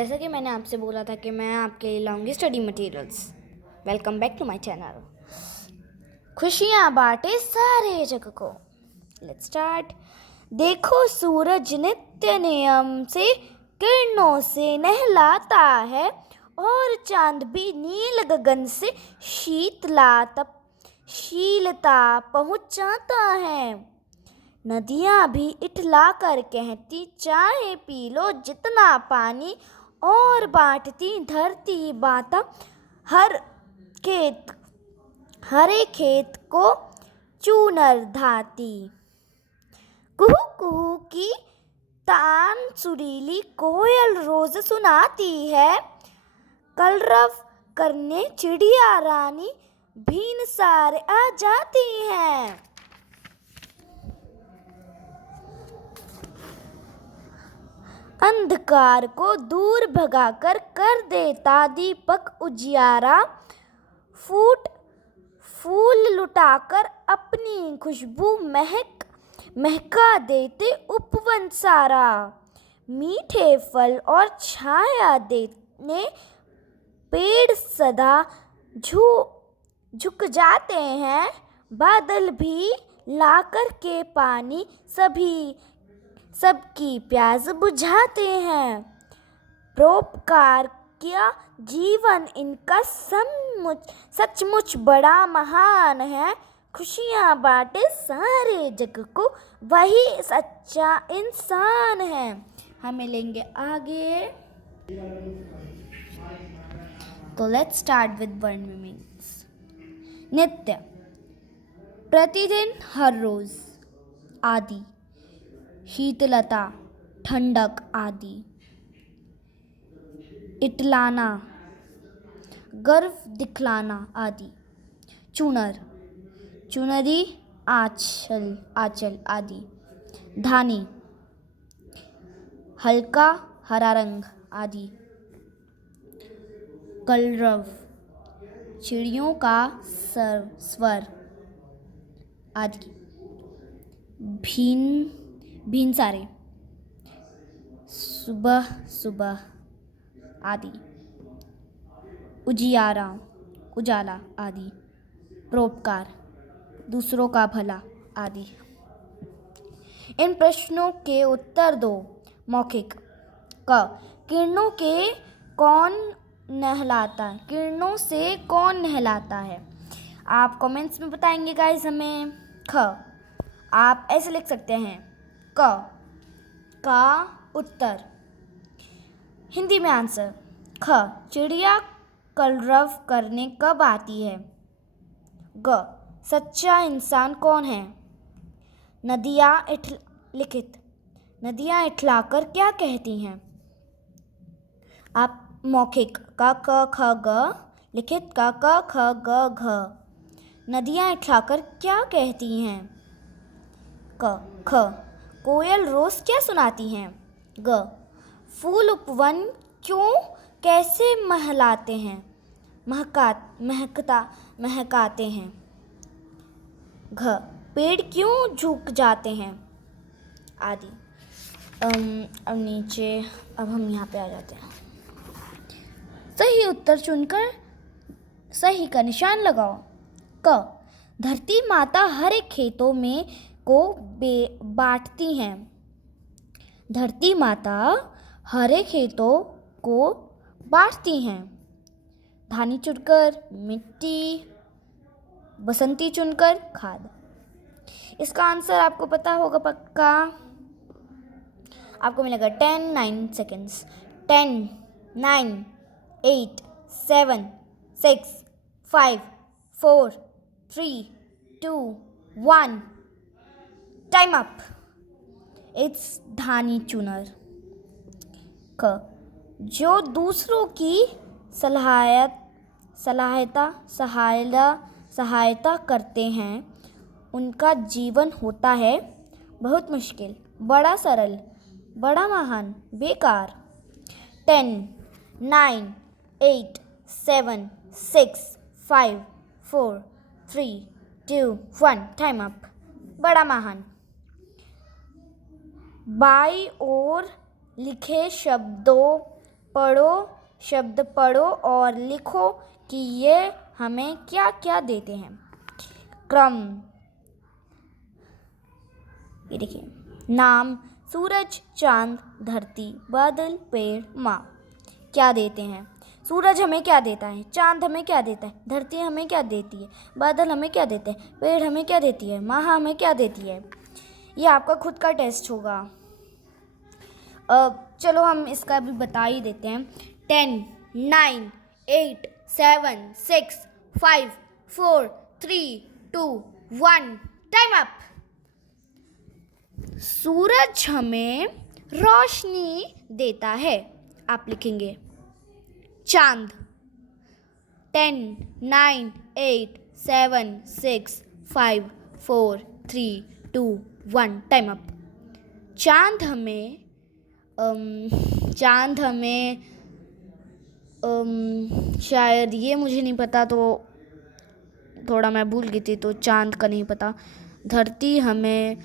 जैसा कि मैंने आपसे बोला था कि मैं आपके लिए लाऊंगी study materials. Welcome back to my channel. खुशियाँ बांटे सारे जग को। Let's start. देखो सूरज नित्य नियम से किरणों से नहलाता है और चांद भी नील गगन से शीलता पहुँचाता है। नदियाँ भी इठला कर कहती चाहे पी लो जितना पानी, और बांटती धरती बाता हरे खेत को चूनर धाती। कुहू कुहू की तान सुरीली कोयल रोज सुनाती है, कलरव करने चिड़िया रानी भीन सारे आ जाती हैं। अंधकार को दूर भगाकर कर देता दीपक उजियारा, फूल लुटाकर अपनी खुशबू महका देते उपवन सारा। मीठे फल और छाया देने पेड़ सदा झुक जाते हैं, बादल भी लाकर के पानी सबकी प्यास बुझाते हैं। परोपकार किया जीवन इनका सचमुच बड़ा महान है। खुशियाँ बांटे सारे जग को, वही सच्चा इंसान है। हम मिलेंगे आगे। तो let's start with word meanings. नित्य, प्रतिदिन, हर रोज। आदि, शीतलता, ठंडक आदि। इटलाना, गर्व दिखलाना आदि। चूनर, चुनरी, आंचल आदि। धानी, हल्का हरा रंग आदि। कलरव, चिड़ियों का स्वर आदि। भीन सारे, सुबह सुबह आदि। उजाला आदि। परोपकार, दूसरों का भला आदि। इन प्रश्नों के उत्तर दो। मौखिक। क, किरणों से कौन नहलाता है? आप कमेंट्स में बताएंगे गाइस हमें। ख, आप ऐसे लिख सकते हैं, क का उत्तर। हिंदी में आंसर। ख, चिड़िया कलरव करने कब आती है? ग, सच्चा इंसान कौन है? नदियाँ इठलाकर क्या कहती हैं? आप मौखिक का क ख ग, लिखित का क ख ग घ। नदियाँ इठलाकर क्या कहती हैं? ख, कोयल रोज क्या सुनाती हैं? ग, फूल उपवन क्यों कैसे महकाते हैं? घ, पेड़ क्यों झुक जाते हैं? आदि। अब हम यहाँ पे आ जाते हैं। सही उत्तर चुनकर सही का निशान लगाओ। क, धरती माता हरे खेतों में को बांटती हैं। धरती माता हरे खेतों को बांटती हैं। धानी चुनकर मिट्टी, बसंती चुनकर खाद। इसका आंसर आपको पता होगा पक्का। आपको मिलेगा 9 सेकेंड्स। 10, 9, 8, 7, 6, 5, 4, 3, 2, 1। Time up. इट्स धानी चुनर। क, जो दूसरों की सहायता करते हैं, उनका जीवन होता है बहुत मुश्किल, बड़ा सरल, बड़ा महान, बेकार। 10, 9, 8, 7, 6, 5, 4, 3, 2, 1। Time up. बड़ा महान। बाईं ओर लिखे शब्दों शब्द पढ़ो और लिखो कि ये हमें क्या क्या देते हैं। क्रम, ये देखिए, नाम, सूरज, चांद, धरती, बादल, पेड़, माँ क्या देते हैं। सूरज हमें क्या देता है, चांद हमें क्या देता है, धरती हमें क्या देती है, बादल हमें क्या देते हैं, पेड़ हमें क्या देती है, माँ हमें क्या देती है। ये आपका खुद का टेस्ट होगा। चलो हम इसका भी बता ही देते हैं। 10, 9, 8, 7, 6, 5, 4, 3, 2, 1 टाइम अप। सूरज हमें रोशनी देता है। आप लिखेंगे चांद। 10, 9, 8, 7, 6, 5, 4, 3, 2, 1 टाइम अप। चांद हमें शायद ये मुझे नहीं पता, तो थोड़ा मैं भूल गई थी, तो चांद का नहीं पता। धरती हमें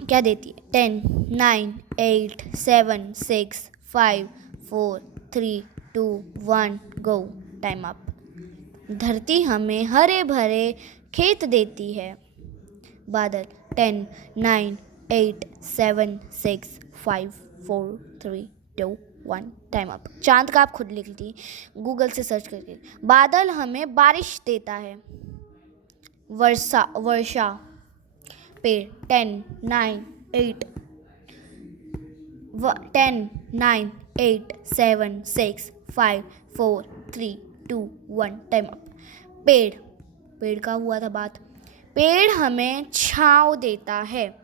क्या देती है। 10, 9, 8, 7, 6, 5, 4, 3, 2, 1 गो टाइम अप। धरती हमें हरे भरे खेत देती है। बादल 10, 9, 8, 7, 6, 5, 4, 3, 2, 1 टाइम अप। चांद का आप खुद लिख लीजिए गूगल से सर्च करके। बादल हमें बारिश देता है। वर्षा पेड़ 10, 9, 8, 7, 6, 5, 4, 3, 2, 1 टाइम अप। पेड़ का हुआ था बात। पेड़ हमें छांव देता है।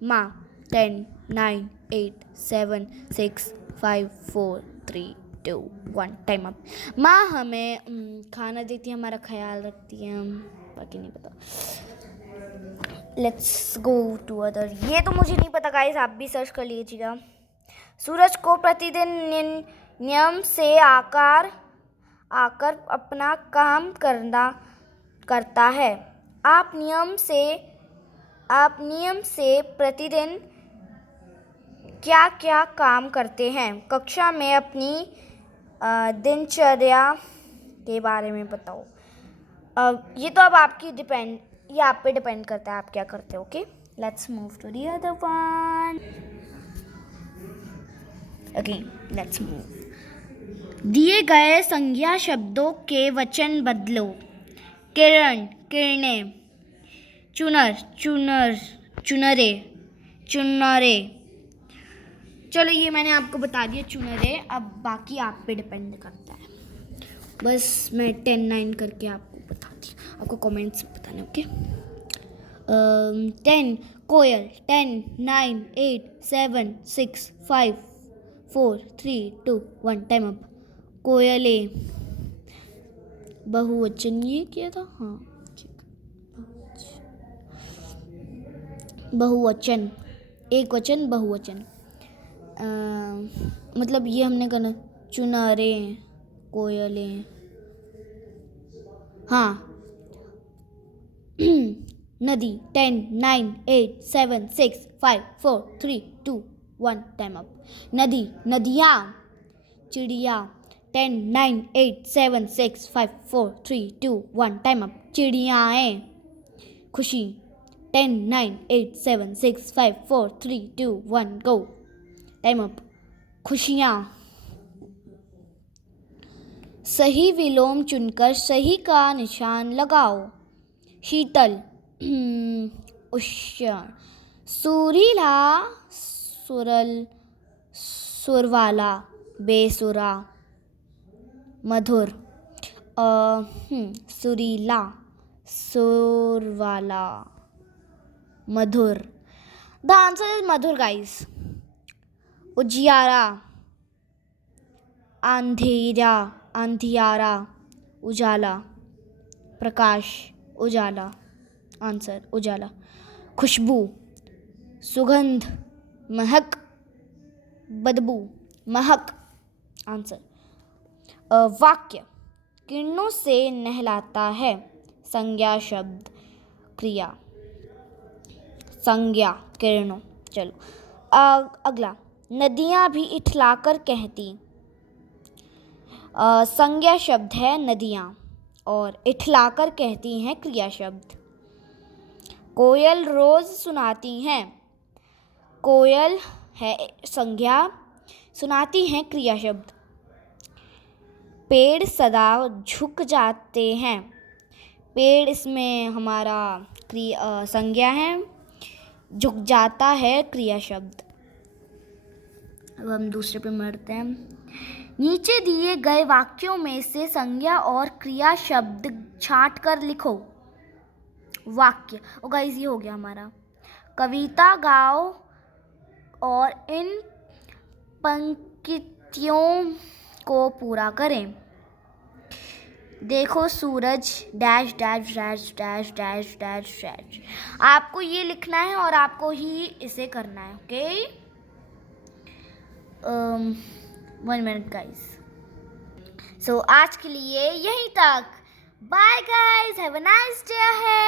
माँ 10, 9, 8, 7, 6, 5, 4, 3, 2, 1 टाइम अप। माँ हमें खाना देती है, हमारा ख्याल रखती है, बाकी नहीं पता। Let's go to other. ये तो मुझे नहीं पता गाइस, आप भी सर्च कर लीजिएगा। सूरज को प्रतिदिन नियम से आकर अपना काम करता है। आप नियम से प्रतिदिन क्या क्या काम करते हैं। कक्षा में अपनी दिनचर्या के बारे में बताओ। ये तो अब ये आप पे डिपेंड करता है आप क्या करते हो। Okay, let's move to the other one. Okay, let's move. दिए गए संज्ञा शब्दों के वचन बदलो। किरण, किरणें। चुनरे। चलो ये मैंने आपको बता दिया चुनरे। अब बाकी आप पे डिपेंड करता है। बस मैं 10, 9 करके आपको बताती हूँ, आपको कमेंट्स बताने। ओके, 10 कोयल। 10, 9, 8, 7, 6, 5, 4, 3, 2, 1 टाइम अप। कोयले बहुवचन ये किया था। हाँ, बहुवचन, एक वचन बहुवचन। मतलब ये हमने करना चुनारे, कोयले। हाँ, नदी 10, 9, 8, 7, 6, 5, 4, 3, 2, 1 टाइम अप। नदी, नदियाँ। चिड़िया 10, 9, 8, 7, 6, 5, 4, 3, 2, 1 टाइम अप। चिड़ियाएँ। खुशी 10, 9, 8, 7, 6, 5, 4, 3, 2, 1 गो टाइम अप। खुशियाँ। सही विलोम चुनकर सही का निशान लगाओ। शीतल, उष्ण। सुरीला, सुरल, सुरवाला, बेसुरा। मधुर, सुरीला, सुरवाला, मधुर। The answer is Madhur guys. उजियारा, अंधियारा, उजाला। प्रकाश, उजाला। आंसर उजाला। खुशबू, सुगंध, महक, बदबू, महक। आंसर वाक्य, किरणों से नहलाता है। संज्ञा शब्द, क्रिया। संज्ञा, किरणों। चलो अगला नदियाँ भी इठलाकर कहती। संज्ञा शब्द है नदियाँ और इठलाकर कहती हैं क्रिया शब्द। कोयल रोज सुनाती हैं। कोयल है संज्ञा, सुनाती हैं क्रिया शब्द। पेड़ सदा झुक जाते हैं। पेड़ इसमें हमारा संज्ञा है, झुक जाता है क्रिया शब्द। अब हम दूसरे पे बढ़ते हैं। नीचे दिए गए वाक्यों में से संज्ञा और क्रिया शब्द छांट कर लिखो। वाक्य गाइस ये हो गया हमारा। कविता गाओ और इन पंक्तियों को पूरा करें। देखो सूरज dash dash dash dash dash dash dash. आपको ये लिखना है और आपको ही इसे करना है। Okay, 1 minute guys. सो आज के लिए यहीं तक। Bye guys, have a nice day ahead.